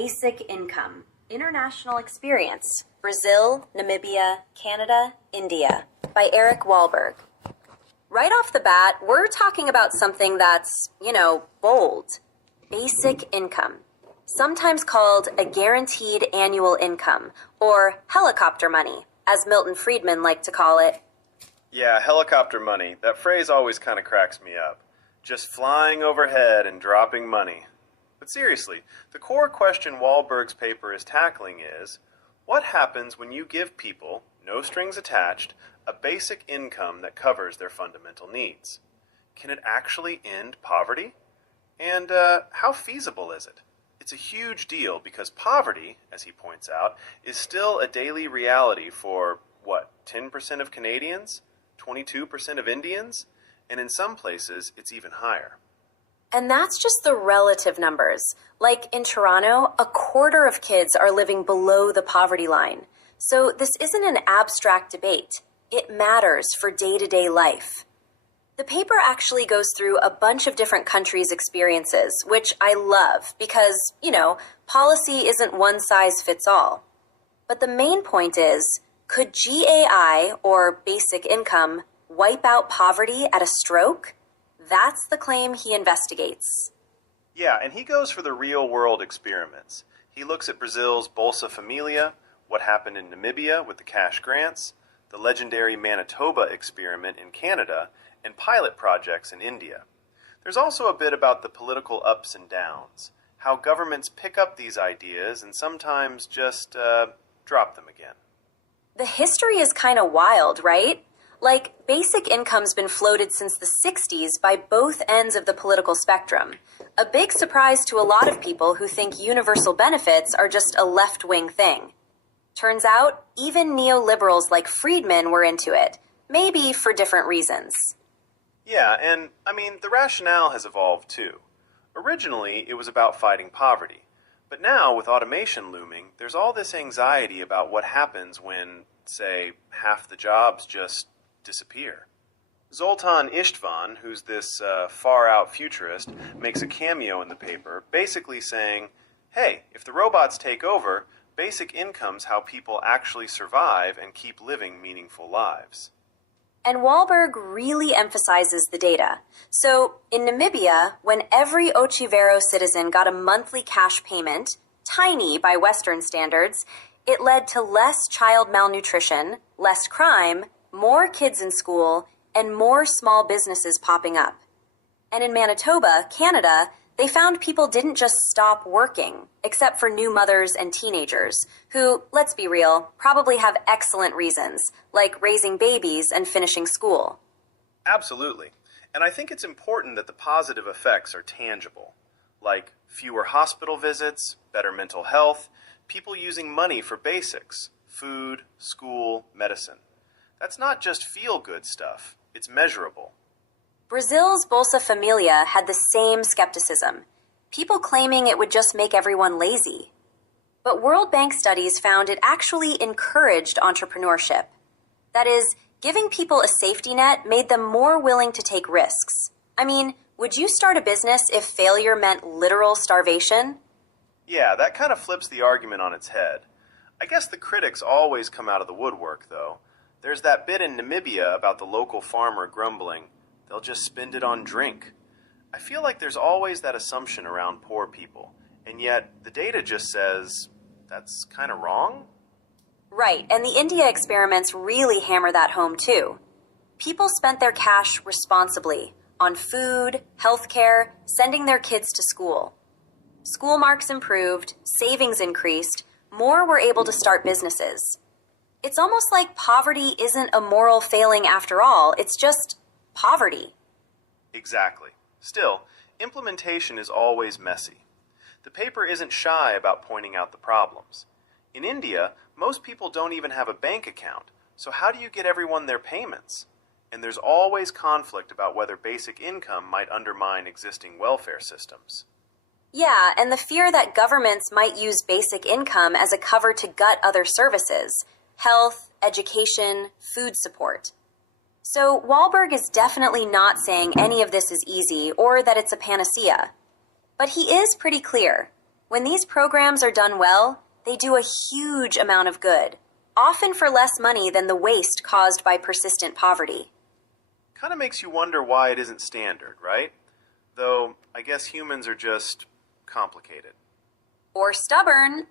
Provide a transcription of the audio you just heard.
Basic Income, International Experience, Brazil, Namibia, Canada, India, by Eric Wahlberg. Right off the bat, we're talking about something that's, bold. Basic income, sometimes called a guaranteed annual income, or helicopter money, as Milton Friedman liked to call it. Yeah, helicopter money. That phrase always kind of cracks me up. Just flying overhead and dropping money. But seriously, the core question Wahlberg's paper is tackling is, what happens when you give people, no strings attached, a basic income that covers their fundamental needs? Can it actually end poverty? And how feasible is it? It's a huge deal because poverty, as he points out, is still a daily reality for, 10% of Canadians? 22% of Indians? And in some places, it's even higher. And that's just the relative numbers. Like in Toronto, a quarter of kids are living below the poverty line. So this isn't an abstract debate. It matters for day-to-day life. The paper actually goes through a bunch of different countries' experiences, which I love because, policy isn't one size fits all. But the main point is, could GAI, or basic income, wipe out poverty at a stroke? That's the claim he investigates. Yeah, and he goes for the real-world experiments. He looks at Brazil's Bolsa Familia, what happened in Namibia with the cash grants, the legendary Manitoba experiment in Canada, and pilot projects in India. There's also a bit about the political ups and downs, how governments pick up these ideas and sometimes just drop them again. The history is kind of wild, right? Like, basic income's been floated since the 60s by both ends of the political spectrum. A big surprise to a lot of people who think universal benefits are just a left-wing thing. Turns out, even neoliberals like Friedman were into it, maybe for different reasons. Yeah, and, the rationale has evolved too. Originally, it was about fighting poverty. But now, with automation looming, there's all this anxiety about what happens when, say, half the jobs just disappear. Zoltan Istvan, who's this far-out futurist, makes a cameo in the paper, basically saying, hey, if the robots take over, basic income's how people actually survive and keep living meaningful lives. And Wahlberg really emphasizes the data. So, in Namibia, when every Ochivero citizen got a monthly cash payment, tiny by Western standards, it led to less child malnutrition, less crime, more kids in school, and more small businesses popping up. And in Manitoba, Canada, they found people didn't just stop working, except for new mothers and teenagers, who, let's be real, probably have excellent reasons, like raising babies and finishing school. Absolutely. And I think it's important that the positive effects are tangible, like fewer hospital visits, better mental health, people using money for basics, food, school, medicine. That's not just feel-good stuff, it's measurable. Brazil's Bolsa Familia had the same skepticism, people claiming it would just make everyone lazy. But World Bank studies found it actually encouraged entrepreneurship. That is, giving people a safety net made them more willing to take risks. Would you start a business if failure meant literal starvation? Yeah, that kind of flips the argument on its head. I guess the critics always come out of the woodwork, though. There's that bit in Namibia about the local farmer grumbling, they'll just spend it on drink. I feel like there's always that assumption around poor people, and yet the data just says that's kind of wrong? Right, and the India experiments really hammer that home too. People spent their cash responsibly on food, healthcare, sending their kids to school. School marks improved, savings increased, more were able to start businesses. It's almost like poverty isn't a moral failing after all, it's just poverty. Exactly. Still, implementation is always messy. The paper isn't shy about pointing out the problems. In India, most people don't even have a bank account, so how do you get everyone their payments? And there's always conflict about whether basic income might undermine existing welfare systems. Yeah, and the fear that governments might use basic income as a cover to gut other services, health, education, food support. So Wahlberg is definitely not saying any of this is easy or that it's a panacea. But he is pretty clear. When these programs are done well, they do a huge amount of good, often for less money than the waste caused by persistent poverty. Kind of makes you wonder why it isn't standard, right? Though, I guess humans are just complicated. Or stubborn.